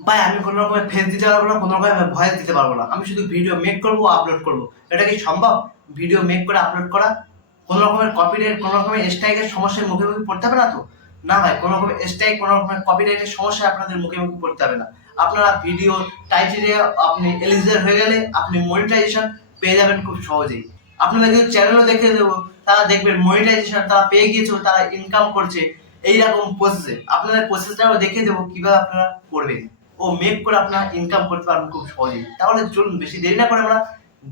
ভাই, আমি কোনো রকমের ফেস দিতে পারব না, কোনো রকমের ভয়েস দিতে পারব না। আমি শুধু ভিডিও মেক করব আপলোড করব। এটা কি সম্ভব? ভিডিও মেক করে আপলোড করা? কোনো রকমের কপিরাইট কোনো রকমের স্ট্রাইকের সমস্যার মুখে মুখে পড়তে হবে না তো? না ভাই, কোনো রকমের স্ট্রাইক কোনো রকমের কপিরাইটের সমস্যা আপনাদের মুখে মুখে পড়তে হবে না। আপনারা ভিডিও টাইটেলে আপনি এলিজিবল হয়ে গেলে আপনি মনিটাইজেশন পেয়ে যাবেন খুব সহজেই। আপনাদের কিন্তু চ্যানেলও দেখে দেবো, তারা দেখবেন মনিটাইজেশন তারা পেয়ে গিয়েছে, তারা ইনকাম করছে, এইরকম প্রসেসে আপনাদের প্রসেসটাও দেখে দেবো, কীভাবে আপনারা করবেন। ও মেক করে আপনারা ইনকাম করতে পারবেন খুব সহজেই। তাহলে চলুন, বেশি দেরি না করে আমরা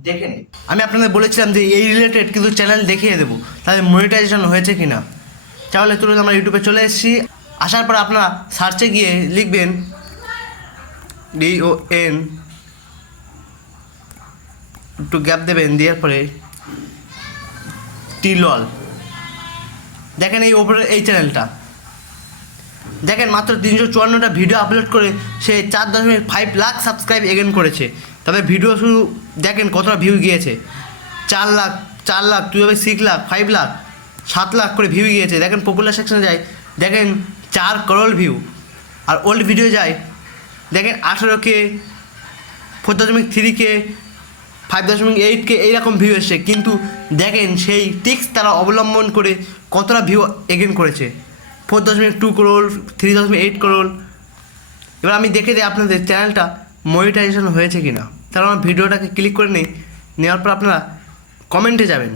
দেখে নিই। আমি আপনাদের বলেছিলাম যে এই রিলেটেড কিন্তু চ্যানেল দেখিয়ে দেবো। তাদের মনিটাইজেশন হয়েছে কি না তাহলে তুলুন আমরা ইউটিউবে চলে এসেছি। আসার পর আপনারা সার্চে গিয়ে লিখবেন ডি ও এন একটু গ্যাপ দেবেন, দেওয়ার পরে টিলল দেখেন এই ওপরে, এই চ্যানেলটা দেখেন মাত্র তিনশো চুয়ান্নটা ভিডিও আপলোড করে সে চার দশমিক ফাইভ লাখ সাবস্ক্রাইব এগেন করেছে। তবে ভিডিও শুধু দেখেন কতটা ভিউ গিয়েছে। চার লাখ চার lakh two six lakh five lakh, সাত লাখ করে ভিউ গিয়েছে। দেখেন পপুলার সেকশনে যায়, দেখেন চার করোল ভিউ আর ওল্ড ভিডিও যায়, দেখেন আঠেরো কে ফোর দশমিক থ্রি কে ফাইভ দশমিক এইট কে এইরকম ভিউ এসছে। কিন্তু দেখেন সেই টিক্স তারা অবলম্বন করে কতটা ভিউ এগেন করেছে। ফোর দশমিক টু করোল থ্রি দশমিক এইট করোল এবার আমি দেখে দিই আপনাদের চ্যানেলটা মনিটাইজেশন হয়েছে কি না তাহলে আমার ভিডিওটাকে ক্লিক করে নিই নেওয়ার পর আপনারা কমেন্টে যাবেন।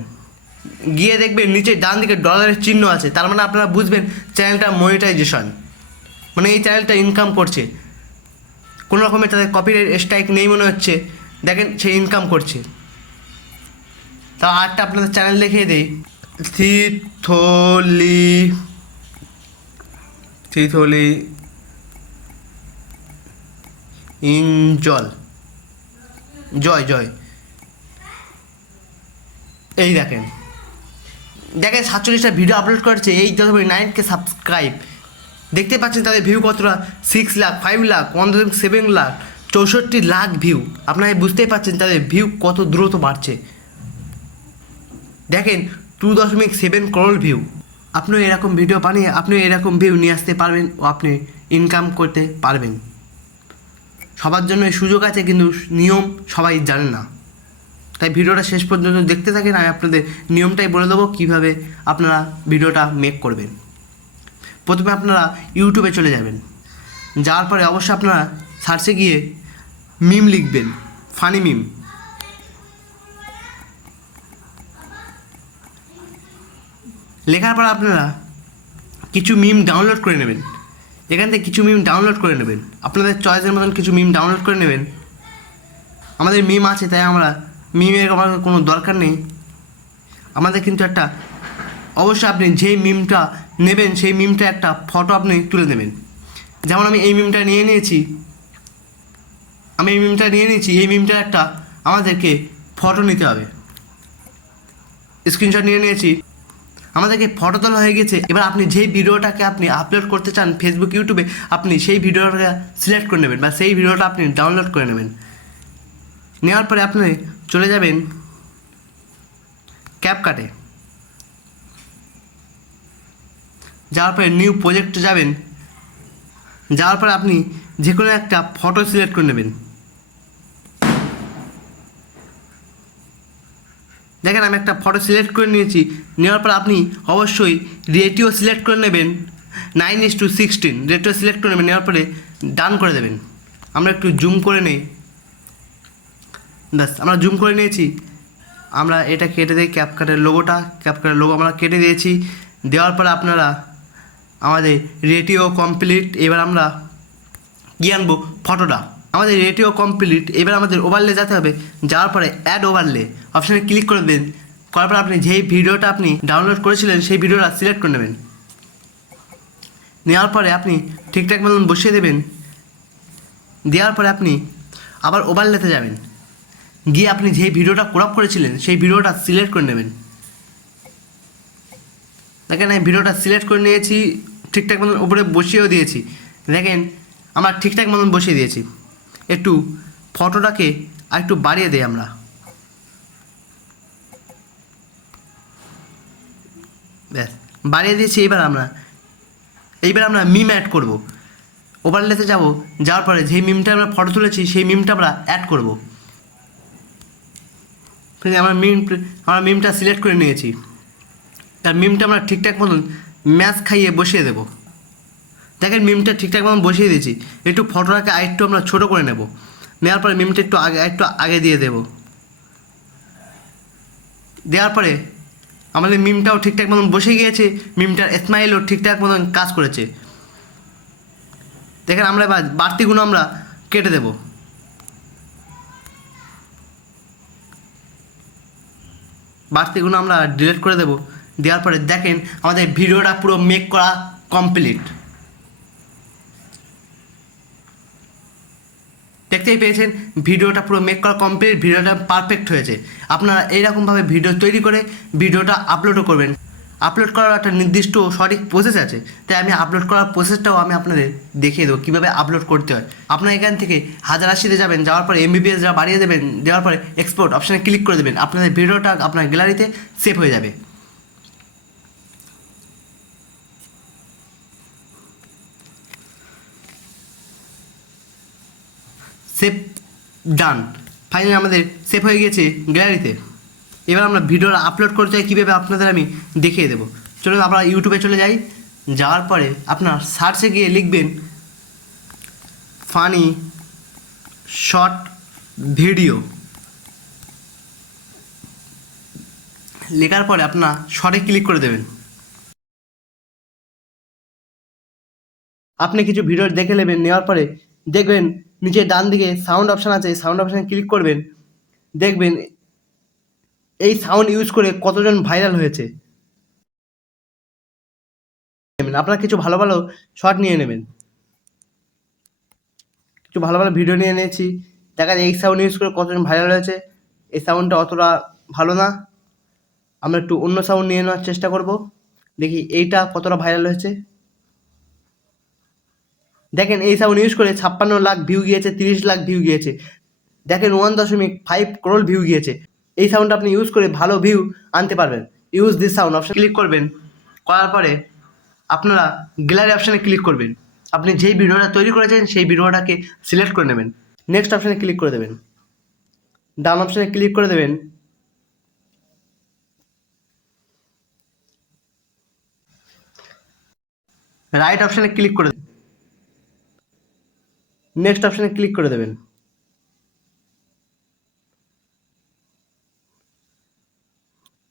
গিয়ে দেখবেন নিচে ডান দিকে ডলারের চিহ্ন আছে। তার মানে আপনারা বুঝবেন চ্যানেলটা মনিটাইজেশন মানে এই চ্যানেলটা ইনকাম করছে। কোনো রকমের তাদের কপিরাইট স্ট্রাইক নেই মনে হচ্ছে। দেখেন সে ইনকাম করছে। তা আটটা আপনাদের চ্যানেল দেখিয়ে দিই। থিথলি থিথলি ইনজল জয় জয়। এই দেখেন। দেখেন, সাতচল্লিশটা ভিডিও আপলোড করেছে এই দশমিক নাইনকে সাবস্ক্রাইব দেখতে পাচ্ছেন তাদের ভিউ কতটা? Six lakh five lakh one দশমিক সেভেন লাখ চৌষট্টি লাখ ভিউ আপনারা বুঝতেই পারছেন তাদের ভিউ কত দ্রুত বাড়ছে। দেখেন টু দশমিক সেভেন করোল ভিউ আপনিও এরকম ভিডিও বানিয়ে আপনিও এরকম ভিউ নিয়ে আসতে পারবেন ও আপনি ইনকাম করতে পারবেন। সবার জন্য সুযোগ আছে কিন্তু নিয়ম সবাই জানে না। তাই ভিডিওটা শেষ পর্যন্ত দেখতে থাকেন, আমি আপনাদের নিয়মটাই বলে দেবো কীভাবে আপনারা ভিডিওটা মেক করবেন। প্রথমে আপনারা ইউটিউবে চলে যাবেন। যাওয়ার পরে অবশ্যই আপনারা সার্চে গিয়ে মিম লিখবেন ফানি মিম লেখার পর আপনারা কিছু মিম ডাউনলোড করে নেবেন। এখান থেকে কিছু মিম ডাউনলোড করে নেবেন। আপনাদের চয়েসের মতন কিছু মিম ডাউনলোড করে নেবেন। আমাদের মিম আছে, তাই আমরা মিমের আমাদের কোনো দরকার নেই। আমাদের কিন্তু একটা, অবশ্যই আপনি যেই মিমটা নেবেন, সেই মিমটা একটা ফটো আপনি তুলে নেবেন। যেমন আমি এই মিমটা নিয়ে নিয়েছি। আমি এই মিমটা নিয়ে নিয়েছি, এই মিমটার একটা আমাদেরকে ফটো নিতে হবে। স্ক্রিনশট নিয়ে নিয়েছি। আমাদেরকে ফটো তোলা হয়ে গেছে। এবার আপনি যেই ভিডিওটাকে আপনি আপলোড করতে চান ফেসবুক ইউটিউবে আপনি সেই ভিডিওটা সিলেক্ট করে নেবেন বা সেই ভিডিওটা আপনি ডাউনলোড করে নেবেন। নেওয়ার পরে আপনি চলে যাবেন ক্যাপকাটে যাওয়ার পরে নিউ প্রজেক্টে যাবেন। যাওয়ার পরে আপনি যে কোনো একটা ফটো সিলেক্ট করে নেবেন। দেখেন আমি একটা ফটো সিলেক্ট করে নিয়েছি। নেওয়ার পর আপনি অবশ্যই রেটিও সিলেক্ট করে নেবেন। Nine is to sixteen ratio select করে নেবেন, নেওয়ার পরে ডান করে দেবেন। আমরা একটু জুম করে নেই। ব্যাস, আমরা জুম করে নিয়েছি। আমরা এটা কেটে দিই ক্যাপকাটের লোগোটা ক্যাপকাটের লোগো আমরা কেটে দিয়েছি। দেওয়ার পরে আপনারা আমাদের রেটিও কমপ্লিট এবার আমরা কী আনব? ফটোটা আমাদের রেটিও কমপ্লিট এবার আমাদের ওভারলে যেতে হবে। যাওয়ার পরে অ্যাড ওভারলে অপশানে ক্লিক করে দেবেন করার পর আপনি যেই ভিডিওটা আপনি ডাউনলোড করেছিলেন, সেই ভিডিওটা সিলেক্ট করে নেবেন। নেওয়ার পরে আপনি ঠিকঠাক মতন বসিয়ে দেবেন। দেওয়ার পরে আপনি আবার ওভারলেতে যাবেন। গিয়ে আপনি যেই ভিডিওটা ক্রপ করেছিলেন, সেই ভিডিওটা সিলেক্ট করে নেবেন। দেখেন আমি ভিডিওটা সিলেক্ট করে নিয়েছি, ঠিকঠাক মতন উপরে বসিয়েও দিয়েছি। দেখেন আমরা ঠিকঠাক মতন বসিয়ে দিয়েছি। একটু ফটোটাকে আর একটু বাড়িয়ে দিই আমরা। ব্যাস, বাড়িয়ে দিয়েছি, এইবার আমরা এইবার আমরা মিম অ্যাড করব। ওভারলেতে যাব, যাওয়ার পরে যেই মিমটা আমরা ফটো তুলেছি, সেই মিমটা আমরা অ্যাড করব। আমরা মিম আমরা মিমটা সিলেক্ট করে নিয়েছি। তার মিমটা আমরা ঠিকঠাক মতন ম্যাচ খাইয়ে বসিয়ে দেবো। দেখেন মিমটা ঠিকঠাক মতন বসিয়ে দিয়েছি। একটু ফটোটাকে আরেকটু আমরা ছোটো করে নেব। নেওয়ার পরে মিমটা একটু আগে একটু আগে দিয়ে দেবো। দেওয়ার পরে আমাদের মিমটাও ঠিকঠাক মতন বসে গিয়েছে মিমটার স্মাইলও ঠিকঠাক মতন কাজ করেছে। দেখেন আমরা এবার বাড়তিগুলো আমরা কেটে দেব। বাড়তিগুলো আমরা ডিলিট করে দেব। দেওয়ার পরে দেখেন আমাদের ভিডিওটা পুরো মেক করা কমপ্লিট দেখতেই পেয়েছেন, ভিডিওটা পুরো মেক করা কমপ্লিট ভিডিওটা পারফেক্ট হয়েছে। আপনারা এইরকমভাবে ভিডিও তৈরি করে ভিডিওটা আপলোডও করবেন। আপলোড করার একটা নির্দিষ্ট সঠিক প্রসেস আছে, তাই আমি আপলোড করার প্রসেসটাও আমি আপনাদের দেখিয়ে দেবো, কীভাবে আপলোড করতে হয়। আপনারা এখান থেকে হাজার আশিতে যাবেন, যাওয়ার পরে এমবিপিএস যা বাড়িয়ে দেবেন, দেওয়ার পরে এক্সপোর্ট অপশানে ক্লিক করে দেবেন। আপনাদের ভিডিওটা আপনার গ্যালারিতে সেভ হয়ে যাবে। Save done. ফাইনালি আমাদের সেভ হয়ে গেছে গ্যালারিতে। এবার আমরা ভিডিওটা আপলোড করতে চাই, কীভাবে আপনাদের আমি দেখিয়ে দেবো। চলুন আমরা ইউটিউবে চলে যাই। যাওয়ার পরে আপনার সার্চে গিয়ে লিখবেন ফানি শর্ট ভিডিও লেখার পরে আপনার শর্টে ক্লিক করে দেবেন। আপনি কিছু ভিডিও দেখে নেবেন, নেওয়ার পরে দেখবেন নিচে ডান দিকে সাউন্ড অপশান আছে সাউন্ড অপশানে ক্লিক করবেন, দেখবেন এই সাউন্ড ইউজ করে কতজন ভাইরাল হয়েছে। আপনার কিছু ভালো ভালো শর্ট নিয়ে নেবেন। কিছু ভালো ভালো ভিডিও নিয়ে নিয়েছি। দেখা যায় এই সাউন্ড ইউজ করে কতজন ভাইরাল হয়েছে। এই সাউন্ডটা অতটা ভালো না। আমরা একটু অন্য সাউন্ড নিয়ে নেওয়ার চেষ্টা করব। দেখি এইটা কতটা ভাইরাল হয়েছে। দেখেন এই সাউন্ড ইউজ করে ছাপ্পান্ন লাখ ভিউ গিয়েছে, তিরিশ লাখ ভিউ গিয়েছে। দেখেন ওয়ান দশমিক ফাইভ করোল ভিউ গিয়েছে। এই সাউন্ডটা আপনি ইউজ করে ভালো ভিউ আনতে পারবেন। Use this sound option click করবেন। করার পরে আপনারা গ্যালারি অপশানে ক্লিক করবেন। আপনি যেই ভিডিওটা তৈরি করেছেন, সেই ভিডিওটাকে সিলেক্ট করে নেবেন। নেক্সট অপশানে ক্লিক করে দেবেন। ডান অপশানে ক্লিক করে দেবেন। রাইট অপশানে ক্লিক করে দেবেন। নেক্সট অপশানে ক্লিক করে দেবেন।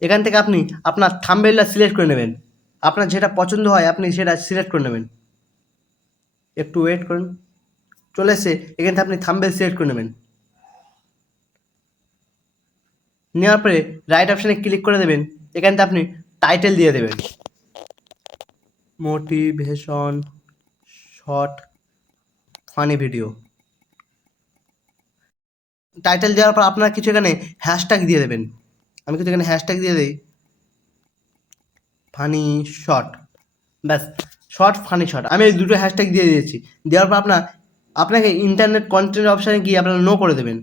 এখান থেকে আপনি আপনার থাম্বেলটা সিলেক্ট করে নেবেন। আপনার যেটা পছন্দ হয়, আপনি সেটা সিলেক্ট করে নেবেন। একটু ওয়েট করুন। চলে এসে এখান থেকে আপনি থাম্বেল সিলেক্ট করে নেবেন। নেওয়ার পরে রাইট অপশানে ক্লিক করে দেবেন। এখান থেকে আপনি টাইটেল দিয়ে দেবেন। Motivation short funny video title দেওয়ার পর আপনারা কিছু এখানে হ্যাশট্যাগ দিয়ে দেবেন। আমি কিছু এখানে হ্যাশট্যাগ দিয়ে দিই। ফানি শর্ট ব্যাস শর্ট ফানি শর্ট আমি এই দুটো হ্যাশট্যাগ দিয়ে দিয়েছি। দেওয়ার পর আপনার, আপনাকে ইন্টারনেট কন্টেন্ট অপশানে গিয়ে আপনারা নো করে দেবেন।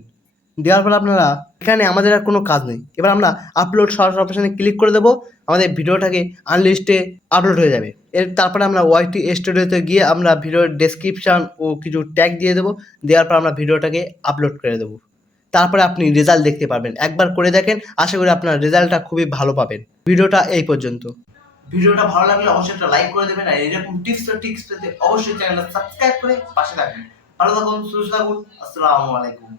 দেওয়ার পর আপনারা, এখানে আমাদের আর কোনো কাজ নেই। এবার আমরা আপলোড শর্ট অপশানে ক্লিক করে দেবো। আমাদের ভিডিওটাকে আনলিস্টে আপলোড হয়ে যাবে। এর তারপরে আমরা ওয়াইটি স্টুডিওতে গিয়ে আমরা ভিডিওর ডেসক্রিপশান ও কিছু ট্যাগ দিয়ে দেবো। দেওয়ার পর আমরা ভিডিওটাকে আপলোড করে দেবো। তারপরে আপনি রেজাল্ট দেখতে পারবেন। একবার করে দেখেন, আশা করি আপনার রেজাল্টটা খুবই ভালো পাবেন। ভিডিওটা এই পর্যন্ত। ভিডিওটা ভালো লাগলে অবশ্যই একটা লাইক করে দেবেন। আর এরকম টিপস ও টিক্স পেতে অবশ্যই চ্যানেলটা সাবস্ক্রাইব করে পাশে থাকবেন। ভালো থাকুন, সুস্থ থাকুন। আসসালামু আলাইকুম।